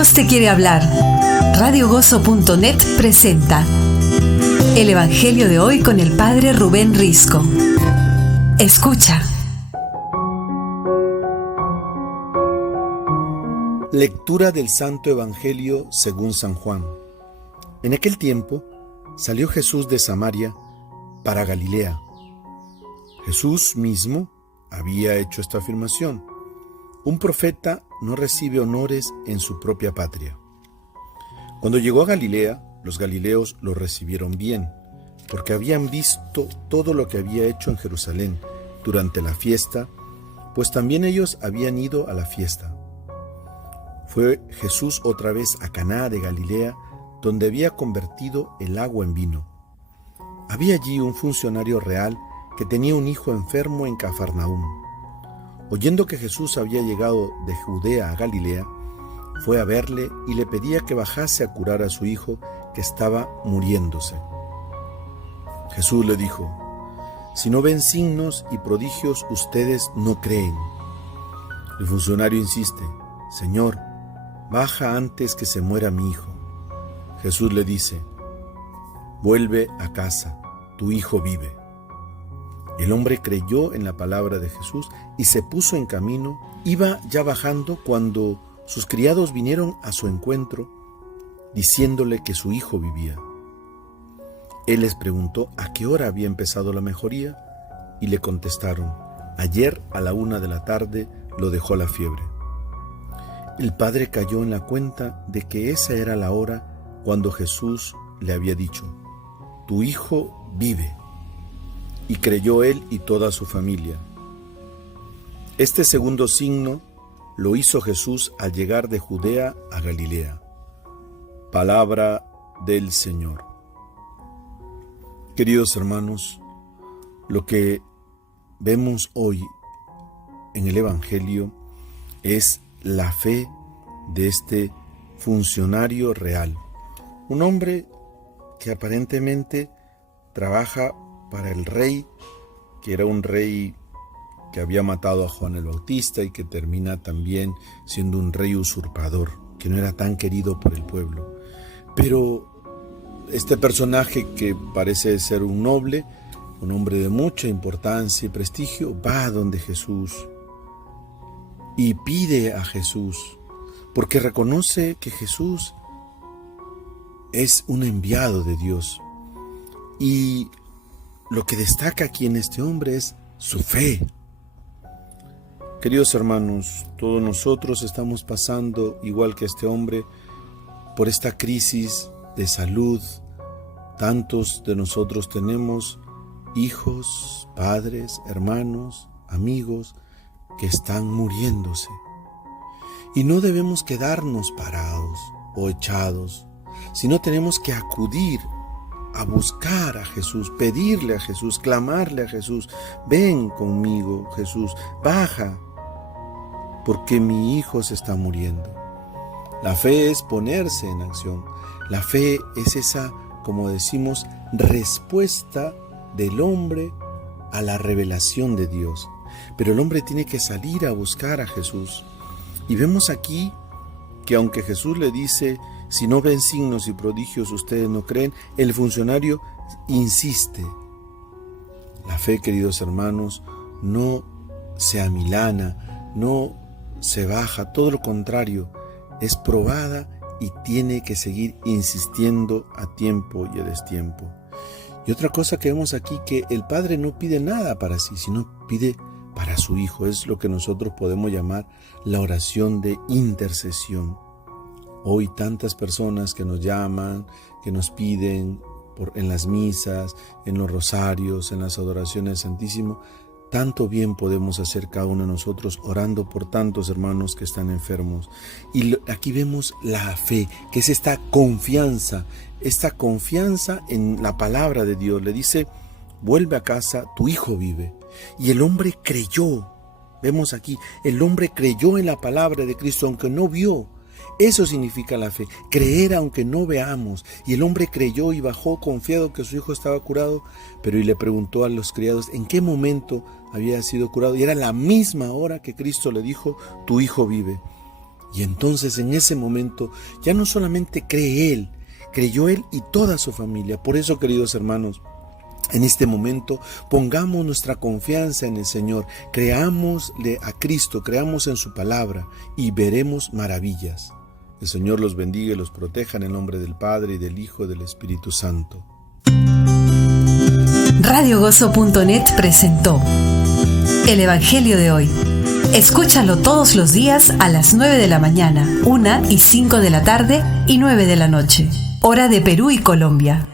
Dios te quiere hablar. Radiogozo.net presenta el Evangelio de hoy con el Padre Rubén Risco. Escucha. Lectura del Santo Evangelio según San Juan. En aquel tiempo salió Jesús de Samaria para Galilea. Jesús mismo había hecho esta afirmación: un profeta no recibe honores en su propia patria. Cuando llegó a Galilea, los galileos lo recibieron bien, porque habían visto todo lo que había hecho en Jerusalén durante la fiesta, pues también ellos habían ido a la fiesta. Fue Jesús otra vez a Caná de Galilea, donde había convertido el agua en vino. Había allí un funcionario real que tenía un hijo enfermo en Cafarnaúm. Oyendo que Jesús había llegado de Judea a Galilea, fue a verle y le pedía que bajase a curar a su hijo, que estaba muriéndose. Jesús le dijo: si no ven signos y prodigios, ustedes no creen. El funcionario insiste: Señor, baja antes que se muera mi hijo. Jesús le dice: vuelve a casa, tu hijo vive. El hombre creyó en la palabra de Jesús y se puso en camino. Iba ya bajando cuando sus criados vinieron a su encuentro, diciéndole que su hijo vivía. Él les preguntó a qué hora había empezado la mejoría, y le contestaron: ayer a la 1:00 p.m. lo dejó la fiebre. El padre cayó en la cuenta de que esa era la hora cuando Jesús le había dicho: tu hijo vive. Y creyó él y toda su familia. Este segundo signo lo hizo Jesús al llegar de Judea a Galilea. Palabra del Señor. Queridos hermanos, lo que vemos hoy en el Evangelio es la fe de este funcionario real, un hombre que aparentemente trabaja para el rey, que era un rey que había matado a Juan el Bautista y que termina también siendo un rey usurpador, que no era tan querido por el pueblo. Pero este personaje, que parece ser un noble, un hombre de mucha importancia y prestigio, va a donde Jesús y pide a Jesús, porque reconoce que Jesús es un enviado de Dios. Y lo que destaca aquí en este hombre es su fe. Queridos hermanos, todos nosotros estamos pasando, igual que este hombre, por esta crisis de salud. Tantos de nosotros tenemos hijos, padres, hermanos, amigos que están muriéndose. Y no debemos quedarnos parados o echados, sino tenemos que acudir a buscar a Jesús, pedirle a Jesús, clamarle a Jesús: ven conmigo, Jesús, baja, porque mi hijo se está muriendo. La fe es ponerse en acción. La fe es esa, como decimos, respuesta del hombre a la revelación de Dios. Pero el hombre tiene que salir a buscar a Jesús. Y vemos aquí que aunque Jesús le dice: si no ven signos y prodigios, ustedes no creen, el funcionario insiste. La fe, queridos hermanos, no se amilana, no se baja, todo lo contrario, es probada y tiene que seguir insistiendo a tiempo y a destiempo. Y otra cosa que vemos aquí, que el Padre no pide nada para sí, sino pide para su Hijo. Es lo que nosotros podemos llamar la oración de intercesión. Hoy tantas personas que nos llaman, que nos piden en las misas, en los rosarios, en las adoraciones al Santísimo. Tanto bien podemos hacer cada uno de nosotros orando por tantos hermanos que están enfermos. Y aquí vemos la fe, que es esta confianza en la palabra de Dios. Le dice: vuelve a casa, tu hijo vive. Y el hombre creyó. Vemos aquí, el hombre creyó en la palabra de Cristo, aunque no vio. Eso significa la fe, creer aunque no veamos. Y el hombre creyó y bajó confiado que su hijo estaba curado, pero y le preguntó a los criados en qué momento había sido curado. Y era la misma hora que Cristo le dijo: tu hijo vive. Y entonces en ese momento ya no solamente creyó él y toda su familia. Por eso, queridos hermanos, en este momento pongamos nuestra confianza en el Señor, creámosle a Cristo, creamos en su palabra y veremos maravillas. El Señor los bendiga y los proteja en el nombre del Padre, y del Hijo, y del Espíritu Santo. RadioGozo.net presentó el Evangelio de hoy. Escúchalo todos los días a las 9 de la mañana, 1 y 5 de la tarde y 9 de la noche, hora de Perú y Colombia.